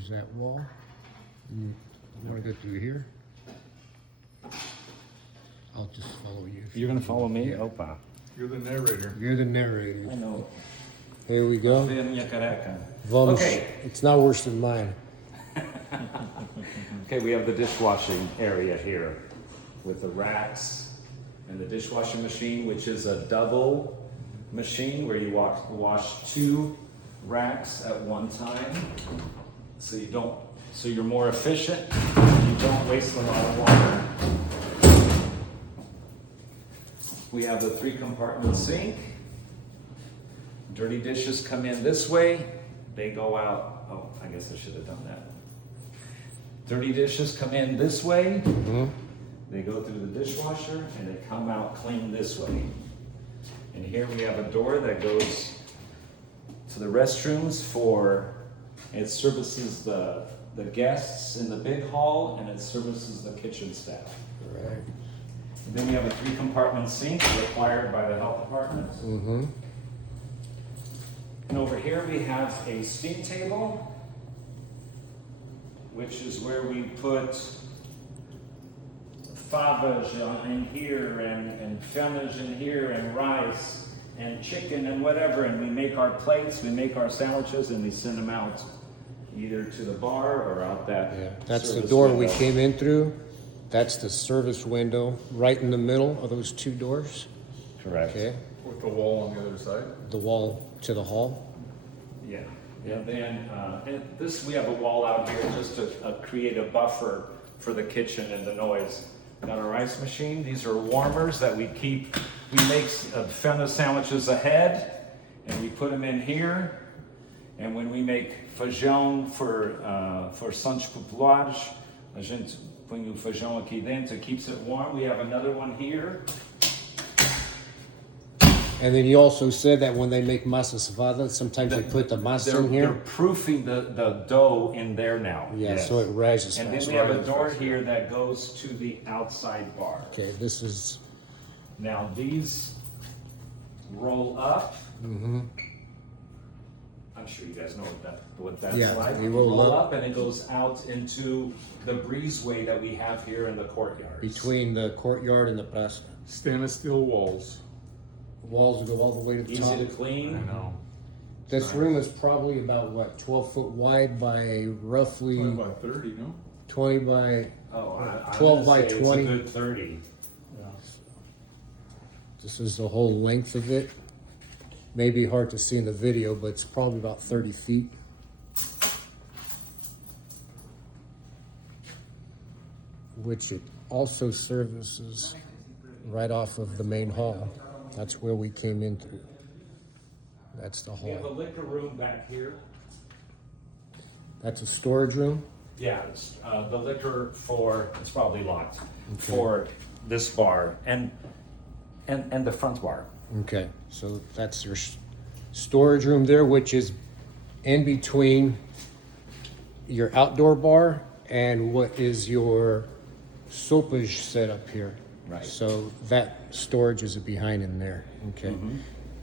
There's that wall. You want to go through here? I'll just follow you. You're gonna follow me? Yeah. Opa. You're the narrator. You're the narrator. I know. Here we go. Vamos. Okay. It's not worse than mine. Okay, we have the dishwashing area here with the racks and the dishwashing machine, which is a double machine where you wash 2 racks at one time. So you're more efficient. You don't waste a lot of water. We have the 3-compartment sink. Dirty dishes come in this way. They go out. Oh, I guess I should have done that. Dirty dishes come in this way. They go through the dishwasher and they come out clean this way. And here we have a door that goes to the restrooms it services the guests in the big hall, and it services the kitchen staff. Right. And then we have a 3-compartment sink required by the health department. And over here we have a steam table, which is where we put favas in here and fennec in here and rice and chicken and whatever, and we make our plates, we make our sandwiches, and we send them out either to the bar or out that. Yeah, that's the service door window. we came in through. That's the service window right in the middle of those 2 doors. Correct. Okay, With the wall on the other side. the wall to the hall. Yeah. And then we have a wall out here just to create a buffer for the kitchen and the noise. Got our ice machine. These are warmers that we keep. We make fennec sandwiches ahead, and we put them in here. And when we make feijão for Santos Populares, a gente põe o feijão aqui dentro. It keeps it warm. We have another one here. And then you also said that when they make massa cevada, sometimes they put the massa in They're here. proofing the dough in there now. Yeah, Yes. so it rises And then fast. we have a door here that goes to the outside bar. Okay, this is, Now these roll up. I'm sure you guys know what that's Yeah, like. they roll up. and it goes out into the breezeway that we have here in the courtyard. between the courtyard and the plaza. Stainless steel walls. Walls go all the way to the Easy top. to clean. I know. This room is probably about, what, 12 foot wide by roughly Probably about 30, no? 20 by, Oh, I'm 12 gonna by say 20. It's a good 30. this is the whole length of it. Maybe hard to see in the video, but it's probably about 30 feet. Which it also services right off of the main hall. That's where we came in through. That's the We have a hall. liquor room back here. That's a storage room. Yeah, it's the liquor it's probably locked, for this bar and the front bar. Okay, so that's your storage room there, which is in between your outdoor bar and what is your soapage setup here. Right. So that storage is behind in there, okay?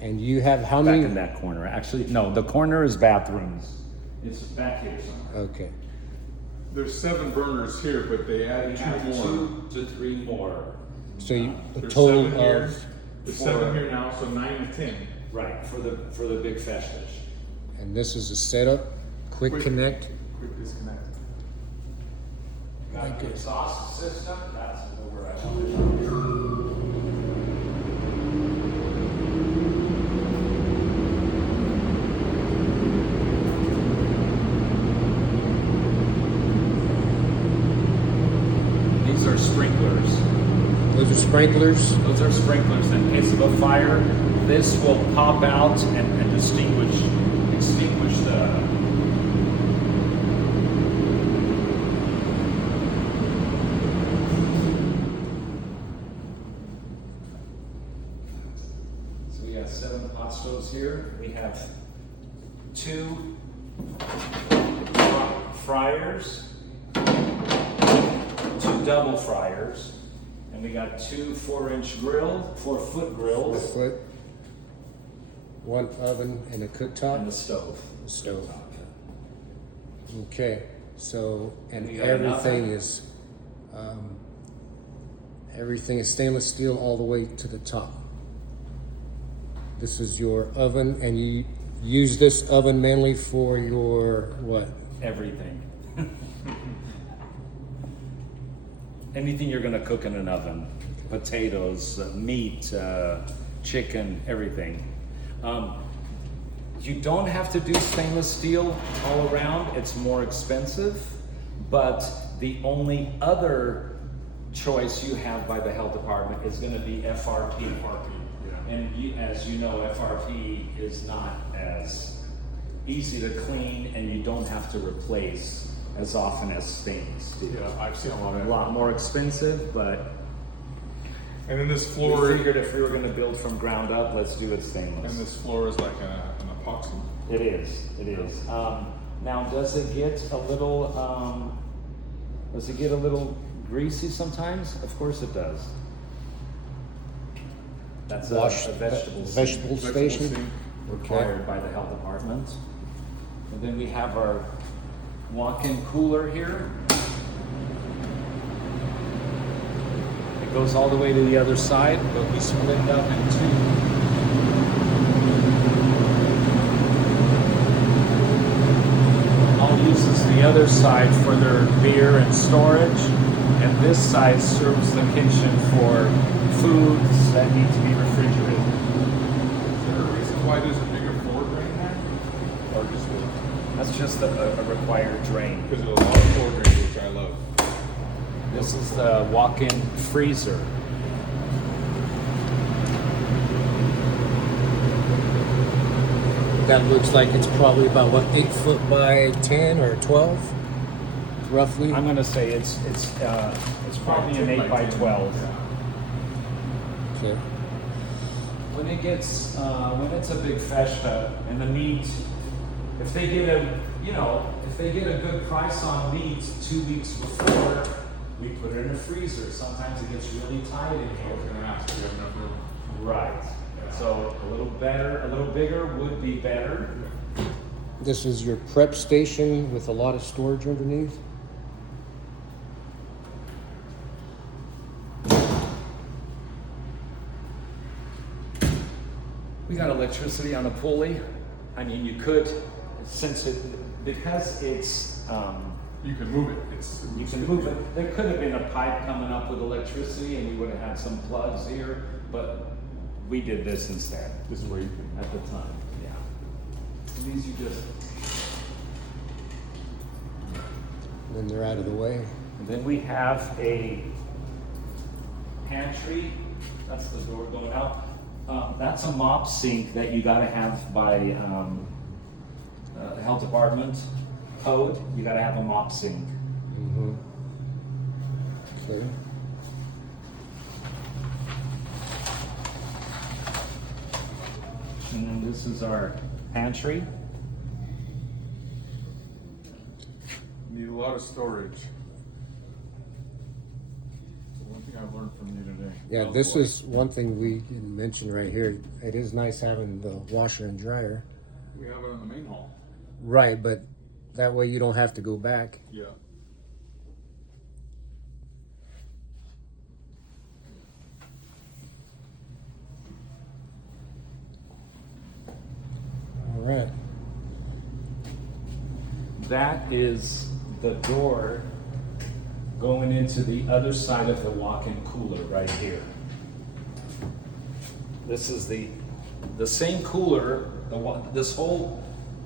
And you have how Back many? in that corner. Actually, no, the corner is bathrooms. It's back here somewhere. Okay, There's 7 burners here, but they We added 2 have more. 2 to 3 more. so you, a There's total 7 here. of, There's 7 here now, so 9 and 10. Right, for the big festive. and this is a setup, quick connect. Quick disconnect. Got the exhaust system, that's where I want it. These are sprinklers. Those are sprinklers. Those are sprinklers. In case of a fire, this will pop out and extinguish the. So we got 7 hot stoves here. We have 2 fryers, 2 double fryers. And we got 2 4-foot grills, Foot, one oven and a and cooktop, the stove. stove. Okay, so, and We got an everything is stainless steel all the way to the top. This is your oven, and you use this oven mainly for your what? Everything. Anything you're gonna cook in an oven, potatoes, meat, chicken, everything. You don't have to do stainless steel all around, it's more expensive, but the only other choice you have by the health department is gonna be FRP. And as you know, FRP is not as easy to clean, and you don't have to replace as often as stainless steel. Yeah, I've seen a lot of A lot more expensive, but And then this we floor, figured if we were gonna build from ground up, let's do it stainless. and this floor is like an epoxy. It is, it is. Now, does it get a little, greasy sometimes? Of course it does. That's a vegetable sink Vegetable station? sink. required by the health department. And then we have our walk-in cooler here. It goes all the way to the other side, but we split it up in two. I'll use the other side for their beer and storage, and this side serves the kitchen for foods that need to be refrigerated. Is there a reason why there's a bigger floor drain there? Or just That's just a required drain. because there's a lot of floor drains, which I love. This is the walk-in freezer. That looks like it's probably about what, 8 foot by 10 or 12, roughly. I'm gonna say it's probably an 8 by 12. Okay. When it gets when it's a big festa and the meat, if they get a good price on meat 2 weeks before, we put it in a freezer. Sometimes it gets really tight in I was here. gonna ask, do you have enough room? Right. So a little bigger would be better. This is your prep station with a lot of storage underneath. We got electricity on a pulley. I mean, you could, because it's, You can move it. you can move it. There could have been a pipe coming up with electricity and you would have had some plugs here, but we did this instead This is where you can. at the time, yeah. So these you just, Then they're out of the way. and then we have a pantry. That's the door going out. That's a mop sink that you gotta have by, the health department code. You gotta have a mop sink. Mm-hmm. Okay. And then this is our pantry. Need a lot of storage. So one thing I've learned from you today. Yeah, Oh, this boy. is one thing we didn't mention right here. It is nice having the washer and dryer. We have it in the main hall. Right, but that way you don't have to go back. Yeah. All right. That is the door going into the other side of the walk-in cooler right here. This is the same cooler, this whole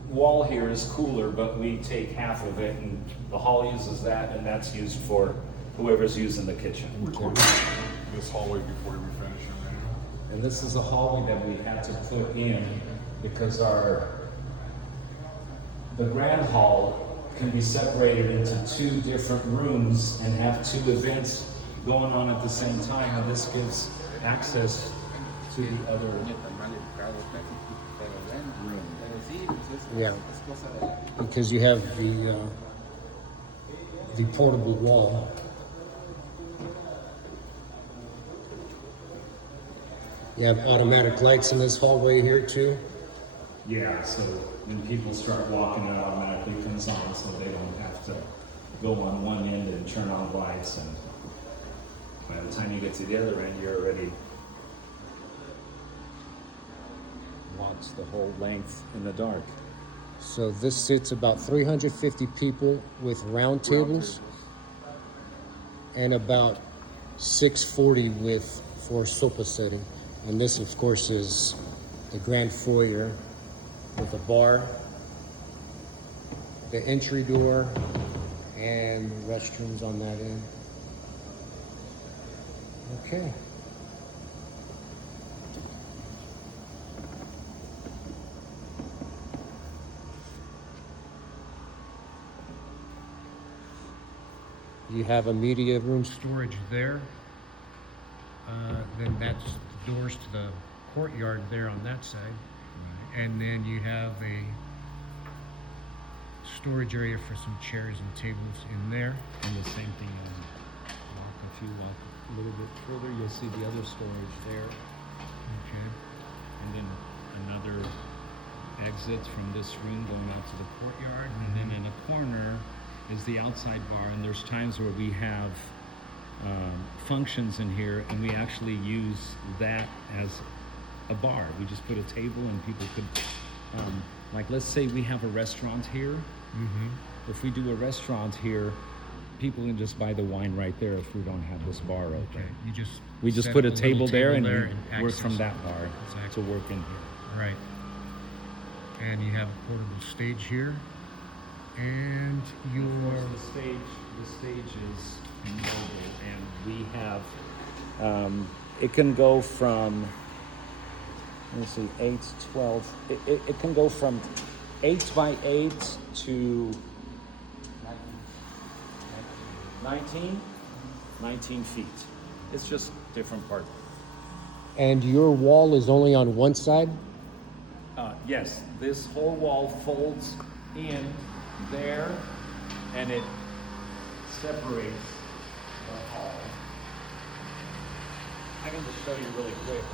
wall here is cooler, but we take half of it and the hall uses that, and that's used for whoever's using the kitchen. Record this hallway before we finish it right now. And this is a hallway that we had to put in because the grand hall can be separated into two different rooms and have two events going on at the same time, and this gives access to the other room. Yeah. Because you have the portable wall. You have automatic lights in this hallway here too. Yeah, so when people start walking, it automatically turns on, so they don't have to go on one end and turn on lights, and by the time you get to the other end, you're already walks the whole length in the dark. So this sits about 350 people with round tables and about 640 for sofa setting. And this, of course, is the grand foyer with a bar, the entry door, and restrooms on that end. Okay. You have a media room storage there. Then that's the doors to the courtyard there on that side. And then you have a storage area for some chairs and tables in there. And the same thing, if you walk a little bit further, you'll see the other storage there. Okay. And then another exit from this room going out to the courtyard. And then in a corner is the outside bar. And there's times where we have functions in here, and we actually use that as a bar. We just put a table and people could, like let's say we have a restaurant here. If we do a restaurant here, people can just buy the wine right there if we don't have this bar open. Okay. We just set put a up little table there and and we work access from it. that bar Exactly. to work in here. Right. And you have a portable stage here. And your The stage is mobile, and we have, it can go from, let me see, 8 to 12. It can go from 8 by 8 to 19 feet. It's just different part. and your wall is only on one side? Yes, this whole wall folds in there, and it separates the hall. I can just show you really quick.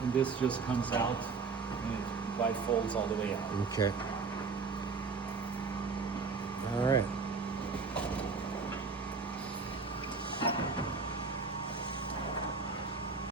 And this just comes out and it bifolds all the way out. Okay.